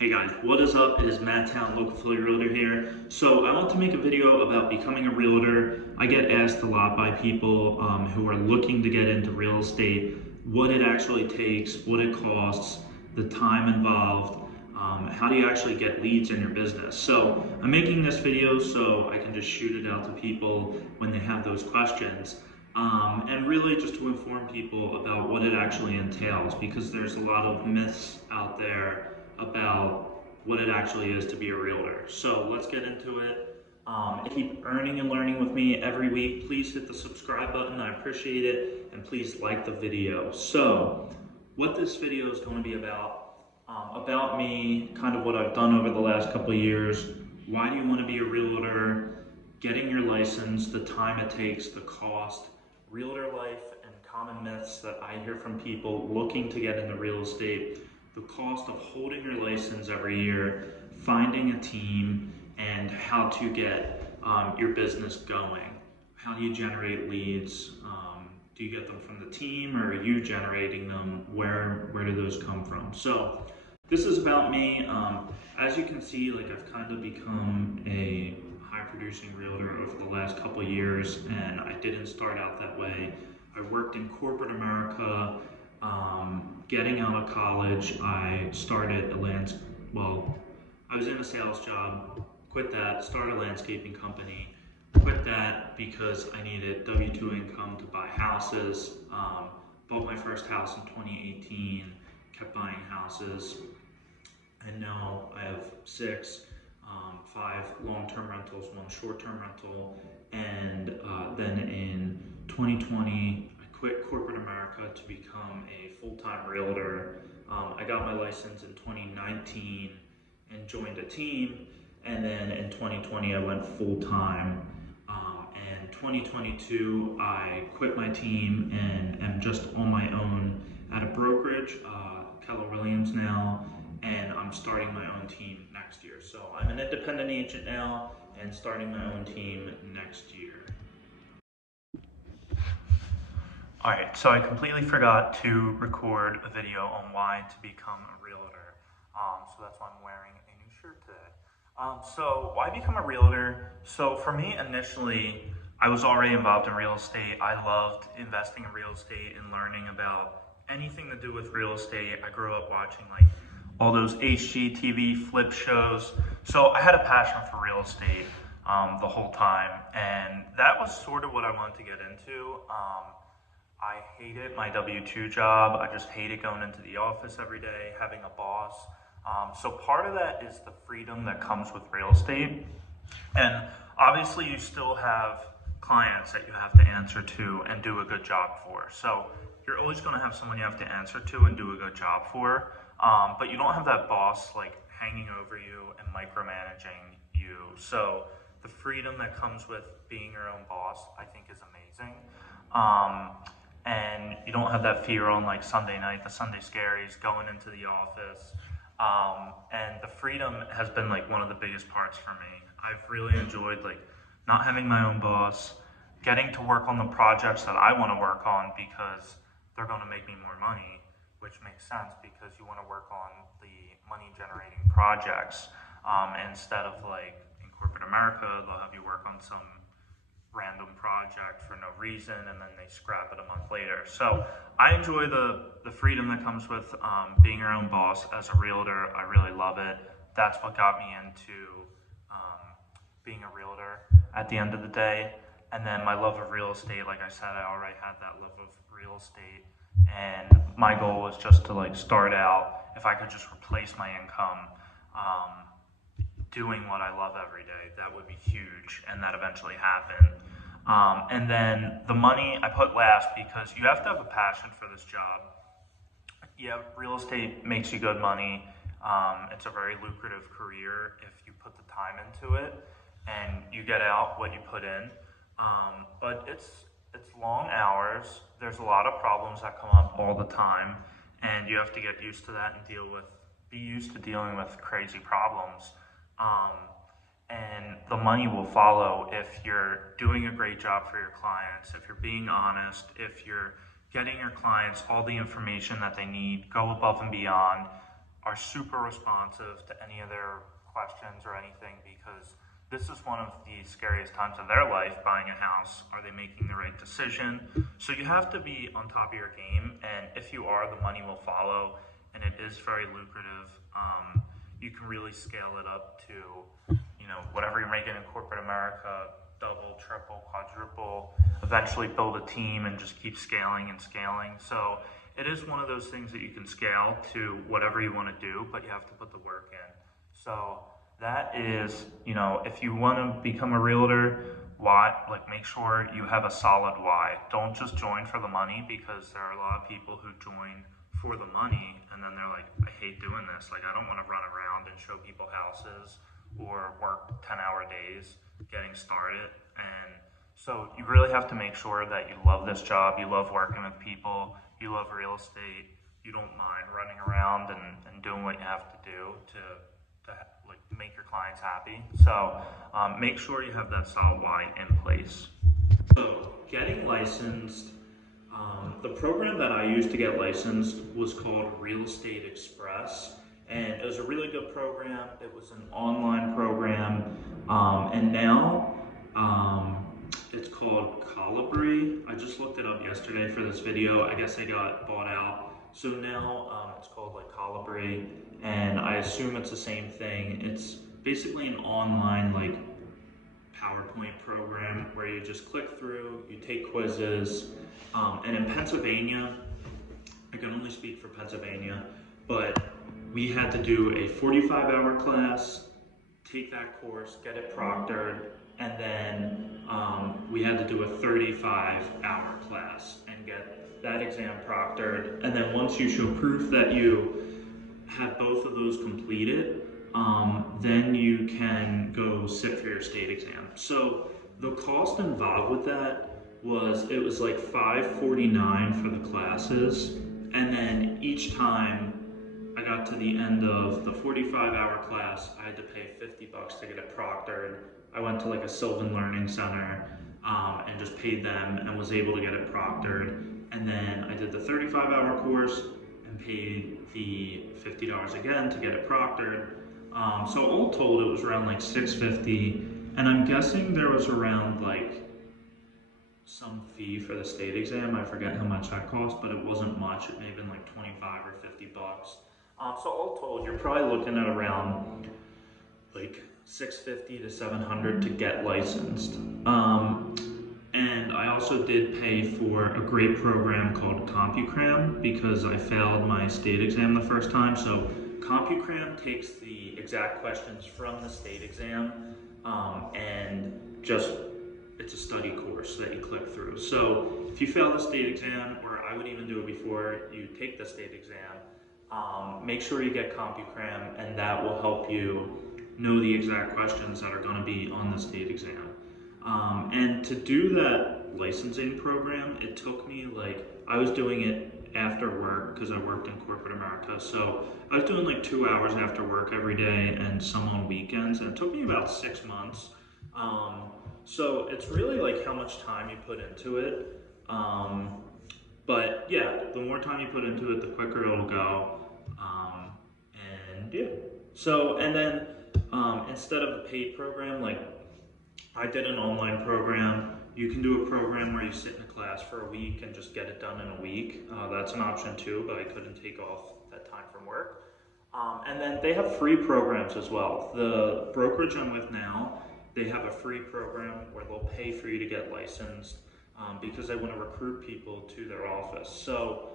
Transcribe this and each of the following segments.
Hey guys, what is up? It is Matt Town, local Philly realtor here. So I want to make a video about becoming a realtor. I get asked a lot by people who are looking to get into real estate, what it actually takes, what it costs, the time involved, how do you actually get leads in your business. So I'm making this video so I can just shoot it out to people when they have those questions. And really just to inform people about what it actually entails, because there's a lot of myths out there about what it actually is to be a realtor. So let's get into it. Keep earning and learning with me every week. Please hit the subscribe button. I appreciate it. And please like the video. So what this video is going to be about me, kind of what I've done over the last couple of years. Why do you want to be a realtor? Getting your license, the time it takes, the cost, realtor life, and common myths that I hear from people looking to get into real estate, the cost of holding your license every year, finding a team, and how to get your business going. How do you generate leads? Do you get them from the team, or are you generating them? Where do those come from? So this is about me. As you can see, like I've kind of become a high producing realtor over the last couple of years, and I didn't start out that way. I worked in corporate America. Getting out of college, I started I was in a sales job, quit that, started a landscaping company, quit that because I needed W-2 income to buy houses. Bought my first house in 2018, kept buying houses, and now I have six, five long-term rentals, one short-term rental, and then in 2020, I quit corporate America to become a full-time realtor. I got my license in 2019 and joined a team, and then in 2020 I went full-time. And 2022 I quit my team and am just on my own at a brokerage, Keller Williams now, and I'm starting my own team next year. So I'm an independent agent now and starting my own team next year. All right, so I completely forgot to record a video on why to become a realtor. So that's why I'm wearing a new shirt today. So why become a realtor? So for me, initially, I was already involved in real estate. I loved investing in real estate and learning about anything to do with real estate. I grew up watching like all those HGTV flip shows. So I had a passion for real estate the whole time, and that was sort of what I wanted to get into. I hated my W-2 job. I just hated going into the office every day, having a boss. So part of that is the freedom that comes with real estate. And obviously you still have clients that you have to answer to and do a good job for. So you're always going to have someone you have to answer to and do a good job for. But you don't have that boss like hanging over you and micromanaging you. So the freedom that comes with being your own boss, I think, is amazing. And you don't have that fear on like Sunday night, the Sunday scaries, going into the office. And the freedom has been like one of the biggest parts for me. I've really enjoyed like not having my own boss, getting to work on the projects that I want to work on because they're going to make me more money, which makes sense because you want to work on the money generating projects instead of like in corporate America, they'll have you work on some random project for no reason and then they scrap it a month later. So I enjoy the freedom that comes with being your own boss as a realtor. I really love it. That's what got me into being a realtor at the end of the day. And then my love of real estate, like I said, I already had that love of real estate, and my goal was just to like start out, if I could just replace my income doing what I love every day, that would be huge, and that eventually happened. And then the money I put last because you have to have a passion for this job. Yeah, real estate makes you good money. It's a very lucrative career if you put the time into it and you get out what you put in. But it's long hours. There's a lot of problems that come up all the time, and you have to get used to that and be used to dealing with crazy problems. And the money will follow if you're doing a great job for your clients, if you're being honest, if you're getting your clients all the information that they need, go above and beyond. are super responsive to any of their questions or anything, because this is one of the scariest times of their life, buying a house. Are they making the right decision? So you have to be on top of your game, and if you are, the money will follow, and it is very lucrative. You can really scale it up to, whatever you're making in corporate America, double, triple, quadruple, eventually build a team and just keep scaling and scaling. So it is one of those things that you can scale to whatever you want to do, but you have to put the work in. So that is, if you want to become a realtor, why, like, make sure you have a solid why. Don't just join for the money, because there are a lot of people who join for the money and then they're like, I hate doing this. Like, I don't want to run around and show people houses or work 10-hour days getting started. And so you really have to make sure that you love this job, you love working with people, you love real estate, you don't mind running around and doing what you have to do to like make your clients happy. So make sure you have that solid why in place. So getting licensed, the program that I used to get licensed was called Real Estate Express, and it was a really good program. It was an online program, and now it's called Colibri. I just looked it up yesterday for this video. I guess they got bought out. So now it's called like Colibri, and I assume it's the same thing. It's basically an online like PowerPoint program where you just click through, you take quizzes, and in Pennsylvania, I can only speak for Pennsylvania, but we had to do a 45-hour class, take that course, get it proctored, and then we had to do a 35-hour class and get that exam proctored. And then once you show proof that you have both of those completed, then you can go sit for your state exam. So the cost involved with that it was like $549 for the classes, and then each time I got to the end of the 45-hour class, I had to pay $50 to get it proctored. I went to like a Sylvan Learning Center and just paid them and was able to get it proctored. And then I did the 35-hour course and paid the $50 again to get it proctored. So all told, it was around like $650, and I'm guessing there was around like some fee for the state exam. I forget how much that cost, but it wasn't much. It may have been like 25 or $50. So all told, you're probably looking at around like 650 to 700 to get licensed. And I also did pay for a great program called CompuCram because I failed my state exam the first time. So CompuCram takes the exact questions from the state exam and just it's a study course that you click through. So if you fail the state exam, or I would even do it before you take the state exam, make sure you get CompuCram, and that will help you know the exact questions that are going to be on the state exam. And to do that licensing program, it took me I was doing it after work because I worked in corporate America. So I was doing like 2 hours after work every day and some on weekends, and it took me about 6 months. So it's really like how much time you put into it. But yeah, the more time you put into it, the quicker it'll go. And yeah. So, and then instead of a paid program, like I did an online program. You can do a program where you sit in a class for a week and just get it done in a week. That's an option too, but I couldn't take off that time from work. And then they have free programs as well. The brokerage I'm with now, they have a free program where they'll pay for you to get licensed because they want to recruit people to their office. So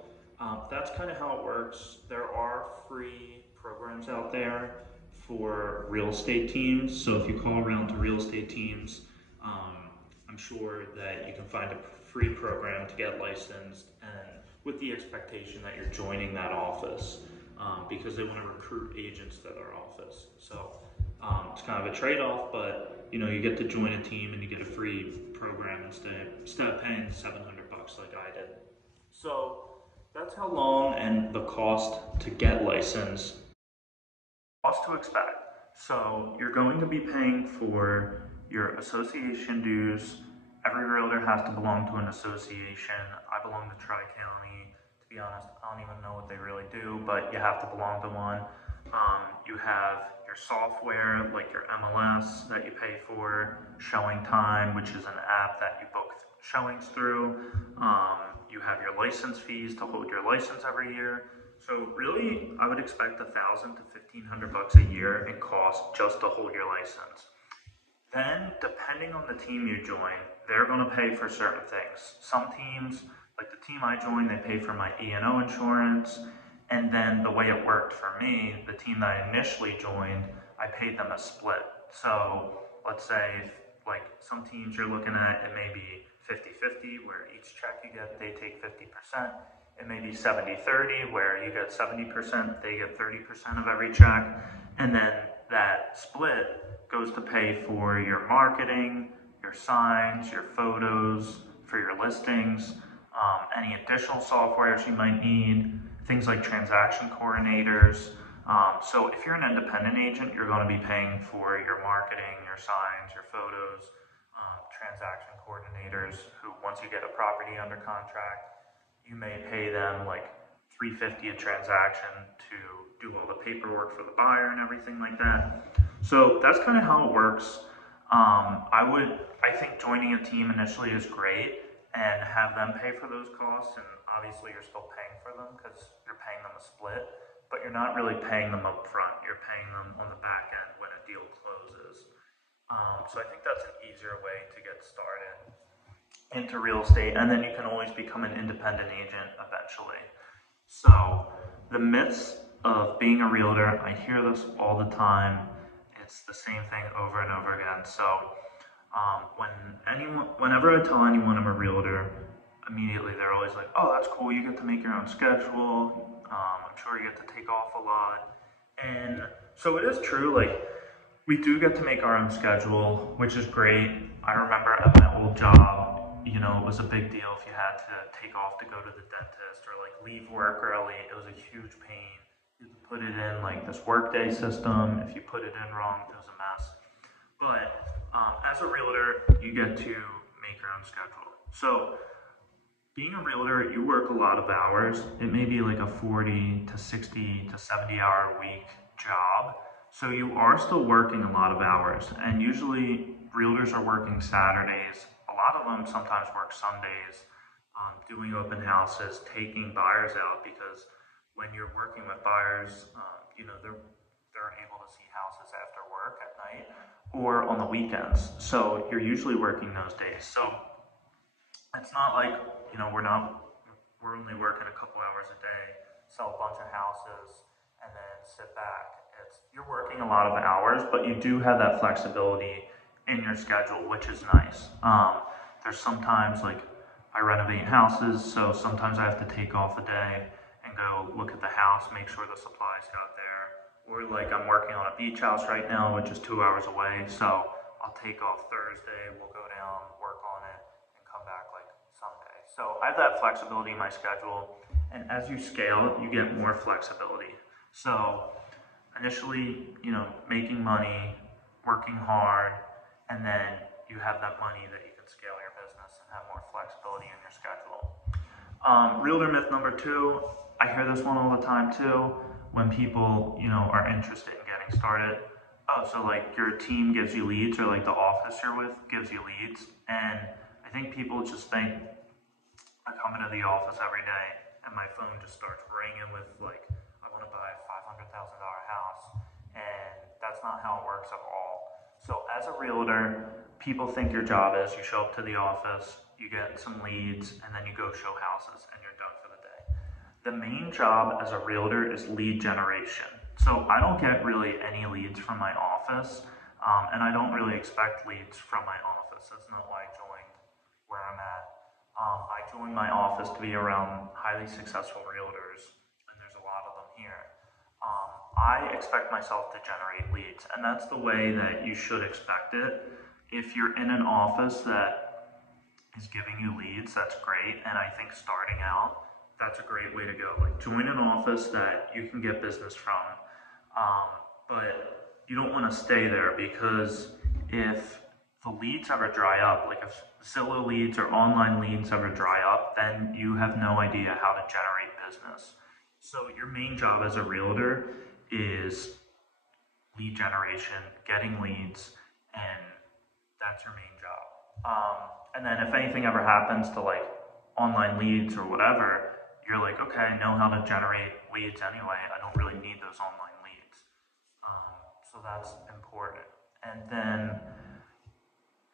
that's kind of how it works. There are free programs out there for real estate teams. So if you call around to real estate teams, I'm sure that you can find a free program to get licensed, and with the expectation that you're joining that office because they want to recruit agents to their office. So it's kind of a trade-off, but you get to join a team and you get a free program instead of paying $700 like I did. So that's how long and the cost to get licensed. Cost to expect. So you're going to be paying for your association dues. Every realtor has to belong to an association. I belong to Tri-County. To be be honest, I don't even know what they really do, but you have to belong to one. You have your software, like your MLS that you pay for, Showing Time, which is an app that you book showings through. You have your license fees to hold your license every year. So really, I would expect $1,000 to $1,500 a year in cost just to hold your license. Then, depending on the team you join, they're going to pay for certain things. Some teams, like the team I joined, they pay for my E&O insurance. And then the way it worked for me, the team that I initially joined, I paid them a split. So let's say, like some teams you're looking at, it may be 50-50, where each check you get, they take 50%. It may be 70-30, where you get 70%, they get 30% of every check. And then that split goes to pay for your marketing, your signs, your photos, for your listings, any additional softwares you might need, things like transaction coordinators. So if you're an independent agent, you're going to be paying for your marketing, your signs, your photos, transaction coordinators who, once you get a property under contract, you may pay them like $350 a transaction to do all the paperwork for the buyer and everything like that. So that's kind of how it works. I think joining a team initially is great and have them pay for those costs. And obviously you're still paying for them because you're paying them a split, but you're not really paying them up front. You're paying them on the back end when a deal closes. So I think that's an easier way to get started into real estate. And then you can always become an independent agent eventually. So the myths of being a realtor, I hear this all the time. It's the same thing over and over again. So whenever I tell anyone I'm a realtor, immediately they're always like, "Oh, that's cool. You get to make your own schedule. I'm sure you get to take off a lot." And so it is true. Like we do get to make our own schedule, which is great. I remember at my old job, it was a big deal if you had to take off to go to the dentist or like leave work early. It was a huge pain. You had to put it in like this workday system. If you put it in wrong, it was a mess. But as a realtor, you get to make your own schedule. So being a realtor, you work a lot of hours. It may be like a 40 to 60 to 70 hour a week job. So you are still working a lot of hours. And usually realtors are working Saturdays. A lot of them sometimes work Sundays, doing open houses, taking buyers out, because when you're working with buyers, they're able to see houses after work at night or on the weekends. So you're usually working those days. So it's not like, we're only working a couple hours a day, sell a bunch of houses, and then sit back. You're working a lot of hours, but you do have that flexibility in your schedule, which is nice. There's sometimes like I renovate houses, so sometimes I have to take off a day and go look at the house, make sure the supplies got there. Or like I'm working on a beach house right now, which is 2 hours away, so I'll take off Thursday, we'll go down, work on it, and come back like Sunday. So I have that flexibility in my schedule, and as you scale, you get more flexibility. So initially, making money, working hard, and then you have that money that you can scale your business and have more flexibility in your schedule. Realtor myth number 2, I hear this one all the time too, when people, are interested in getting started. Oh, so like your team gives you leads, or like the office you're with gives you leads. And I think people just think I come into the office every day and my phone just starts ringing with like, I want to buy a $500,000 house. And that's not how it works at all. So as a realtor, people think your job is you show up to the office, you get some leads, and then you go show houses and you're done for the day. The main job as a realtor is lead generation. So I don't get really any leads from my office, and I don't really expect leads from my office. That's not why I joined where I'm at. I joined my office to be around highly successful realtors, and there's a lot of them here. I expect myself to generate leads, and that's the way that you should expect it. If you're in an office that is giving you leads, that's great, and I think starting out, that's a great way to go. Like join an office that you can get business from, but you don't want to stay there, because if the leads ever dry up, like if Zillow leads or online leads ever dry up, then you have no idea how to generate business. So your main job as a realtor is lead generation, getting leads, and that's your main job. And then if anything ever happens to like online leads or whatever, you're like, okay, I know how to generate leads anyway. I don't really need those online leads. So that's important. And then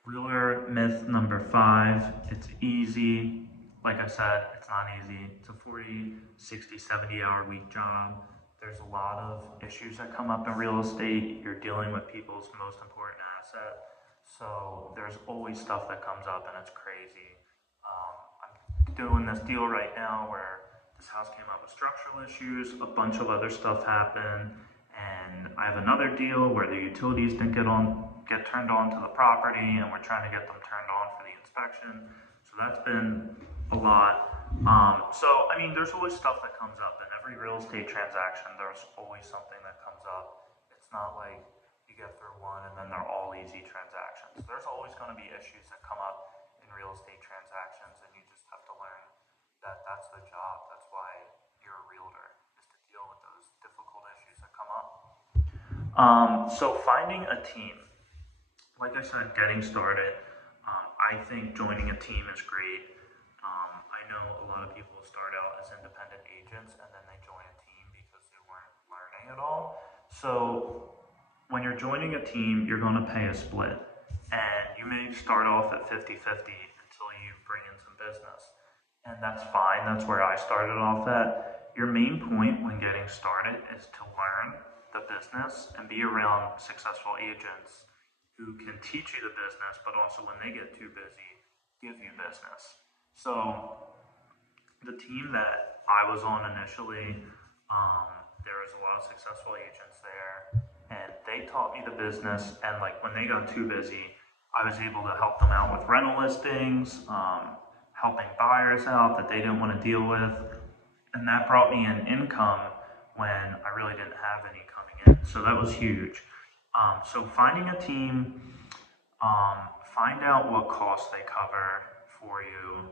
realtor myth number 5, it's easy. Like I said, it's not easy. It's a 40, 60, 70-hour week job. There's a lot of issues that come up in real estate. You're dealing with people's most important asset. So there's always stuff that comes up and it's crazy. I'm doing this deal right now where this house came up with structural issues, a bunch of other stuff happened, and I have another deal where the utilities didn't get turned on to the property, and we're trying to get them turned on for the inspection. So that's been a lot. So I mean, there's always stuff that comes up in every real estate transaction. There's always something that comes up. It's not like you get through one and then they're all easy transactions. There's always going to be issues that come up in real estate transactions, and you just have to learn that that's the job. That's why you're a realtor, is to deal with those difficult issues that come up. So finding a team, like I said, getting started, I think joining a team is great. I know a lot of people start out as independent agents and then they join a team because they weren't learning at all. So when you're joining a team, you're going to pay a split, and you may start off at 50-50 until you bring in some business. And that's fine. That's where I started off at. Your main point when getting started is to learn the business and be around successful agents who can teach you the business, but also when they get too busy, give you business. So the team that I was on initially, there was a lot of successful agents there, and they taught me the business. And like when they got too busy, I was able to help them out with rental listings, helping buyers out that they didn't want to deal with, and that brought me an income when I really didn't have any coming in. So that was huge. So finding a team, find out what costs they cover for you.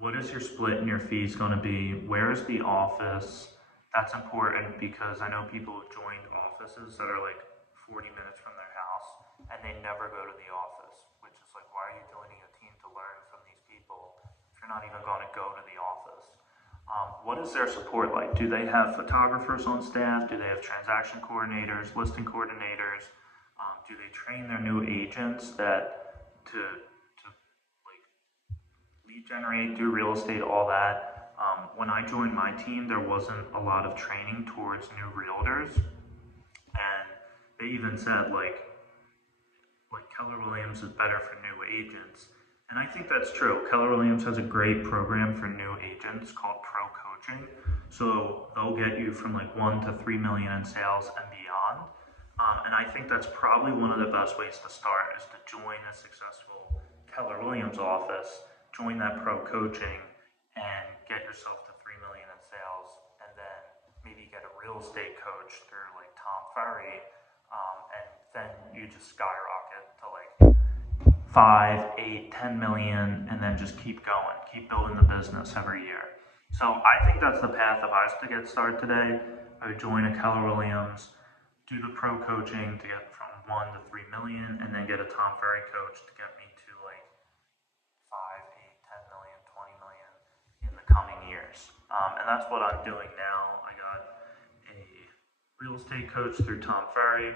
What is your split in your fees going to be? Where is the office? That's important because I know people who joined offices that are like 40 minutes from their house and they never go to the office, which is like, why are you joining a team to learn from these people if you're not even going to go to the office? What is their support like? Do they have photographers on staff? Do they have transaction coordinators, listing coordinators? Do they train their new agents to like lead generate, do real estate, all that? When I joined my team, there wasn't a lot of training towards new realtors, and they even said like Keller Williams is better for new agents. And I think that's true. Keller Williams has a great program for new agents called Pro Coaching. So they'll get you from like 1 to 3 million in sales and beyond. And I think that's probably one of the best ways to start, is to join a successful Keller Williams office, join that Pro Coaching, and get yourself to 3 million in sales. And then maybe get a real estate coach through like Tom Ferry. And then you just skyrocket to like 5, 8, 10 million, and then just keep going, keep building the business every year. So I think that's the path if I was to get started today. I would join a Keller Williams, do the pro coaching to get from 1 to 3 million, and then get a Tom Ferry coach to get me to like 5, 8, 10 million, 20 million in the coming years. And that's what I'm doing now. I got a real estate coach through Tom Ferry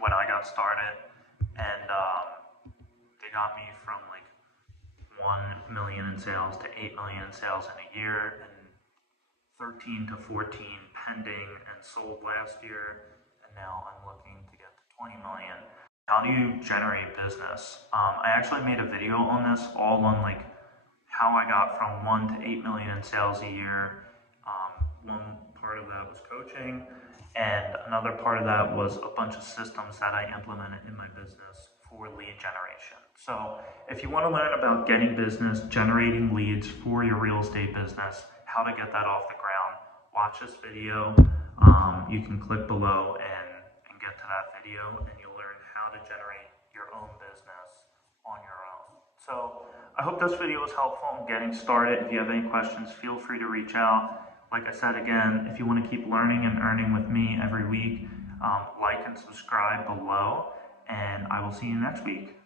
when I got started, and they got me from like 1 million in sales to 8 million in sales in a year, and 13 to 14 pending and sold last year, and now I'm looking to get to 20 million. How do you generate business? I actually made a video on this, all on like how I got from 1 to 8 million in sales a year. One part of that was coaching, and another part of that was a bunch of systems that I implemented in my business for lead generation. So if you want to learn about getting business, generating leads for your real estate business, how to get that off the ground, watch this video. You can click below and get to that video, and you'll learn how to generate your own business on your own. So I hope this video was helpful in getting started. If you have any questions, feel free to reach out. Like I said again, if you want to keep learning and earning with me every week, like and subscribe below, and I will see you next week.